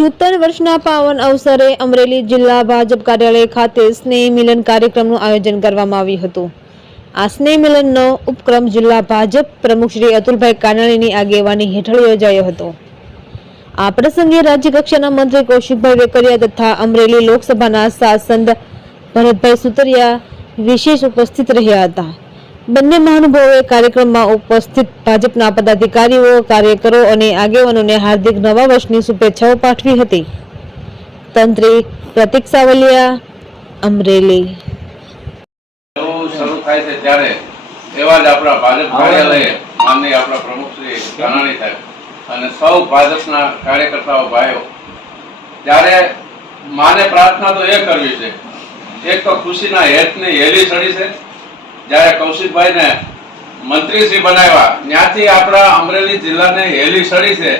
નૂતન વર્ષના પાવન અવસરે અમરેલી જિલ્લા ભાજપ કાર્યાલય ખાતે સ્નેહ મિલન કાર્યક્રમનું આયોજન કરવામાં આવ્યું હતું। આ સ્નેહ મિલનનો ઉપક્રમ જિલ્લા ભાજપ પ્રમુખ શ્રી અતુલભાઈ કાનાણીની આગેવાની હેઠળ યોજાયો હતો। આ પ્રસંગે રાજ્ય કક્ષાના મંત્રી કૌશિકભાઈ વેકરિયા તથા અમરેલી લોકસભાના સાંસદ ભરતભાઈ સુતરિયા વિશેષ ઉપસ્થિત રહ્યા હતા। બંને મહાનુભાવોએ કાર્યક્રમમાં ઉપસ્થિત ભાજપના પદાધિકારીઓ, કાર્યકરો અને આગેવાનોને હાર્દિક નવા વર્ષની શુભેચ્છાઓ પાઠવી હતી। તંત્રી પ્રતિક સાવલિયા, અમરેલી। શરૂ થાય છે ત્યારે એવા જ આપણા ભાજપ કાર્યાલયે માનનીય આપણા પ્રમુખ શ્રી કાનાણી સાહેબ અને સૌ ભાજપના કાર્યકર્તાઓ ભાઈઓ, ત્યારે માને પ્રાર્થના તો એ કરવી છે, એક તો ખુશીના હેતની હેલી ચડી છે। જ્યારે કૌશિકભાઈને મંત્રીશ્રી બનાવ્યા ત્યાંથી આપણા અમરેલી જિલ્લાને હેલી ચડી છે,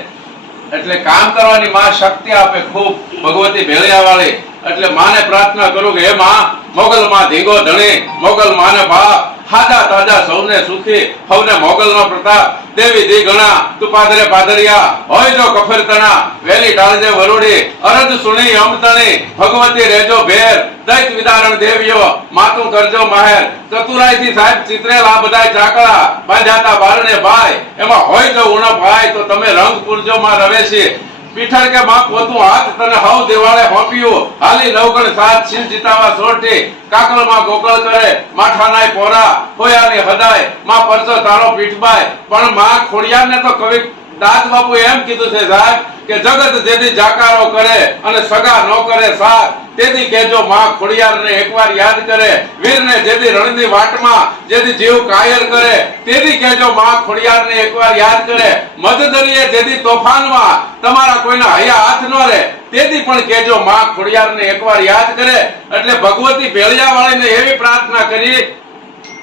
એટલે કામ કરવાની માં શક્તિ આપે ખૂબ ભગવતી ભેળિયાવાળી। એટલે માને પ્રાર્થના કરું કે હે માં, મોગલ માં ધીંગો ધણી, મોગલ માને બા, હાજા તાજા સૌને સુખી, સૌને મોગલનો પ્રતાપ, દેવી દી ગણા, તું પાદરે પાદરિયા, હોય જો કફરતણા, વેલી ટાળજે વરુડી, અરજ સુણી અમતણી, ભગવતી રેજો ભેર, દૈત વિદારણ દેવીઓ, માતું કરજો માહેર, ચતુરાઈથી સાહેબ ચિત્રેલ આ બધાય ચાકળા, બાંધાતા બારણે ભાઈ, એમાં હોય જો ઉણપ ભાઈ તો તમે રંગ પૂરજો માં રવેશી, પીઠર કે માં પોતું હાથ તને હવ દેવાળે હોપ્યું, હાલી નવગણ સાત સિંહ જીતાવા સોરઠી, કાકલ માં ગોકળ કરે, માઠાનાય પોરા, હોયાની હદાય, માં પરસો તારો પીઠબાય। પણ માં ખોડિયારને તો કવિ દાસ બાપુ એમ કીધું છે સાહેબ કે જગત જેથી જાકારો કરે અને સગા નો કરે સાથ, તેથી કહેજો માં ખોડિયારને એકવાર યાદ કરે, વીરને જેથી રણની વાટમાં જેથી જીવ કાયર કરે, તેથી કહેજો માં ખોડિયારને એકવાર યાદ કરે, મધદરિયે જેથી તોફાનમાં તમારા કોઈના હૈયા હાથ ન રહે, તેથી પણ કહેજો માં ખોડિયારને એકવાર યાદ કરે। એટલે ભગવતી ભેળિયાવાળીને એવી પ્રાર્થના કરી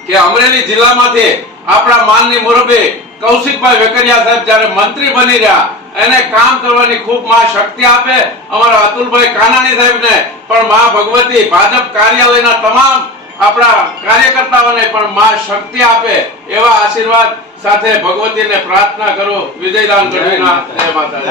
કે અમરેલી જિલ્લામાંથી આપણા માનની મુરબ્બી કૌશિકભાઈ વેકરિયા સાહેબ જ્યારે મંત્રી બની રહ્યા, એને કામ કરવાની ખૂબ માં શક્તિ આપે। અમારા અતુલભાઈ કાનાણી સાહેબને પણ માં ભગવતી ભાજપ કાર્યાલયના તમામ આપણા કાર્યકર્તાઓને પણ માં શક્તિ આપે, એવા આશીર્વાદ સાથે ભગવતીને પ્રાર્થના કરું। વિજયદાન ગઢવીના જય માતા।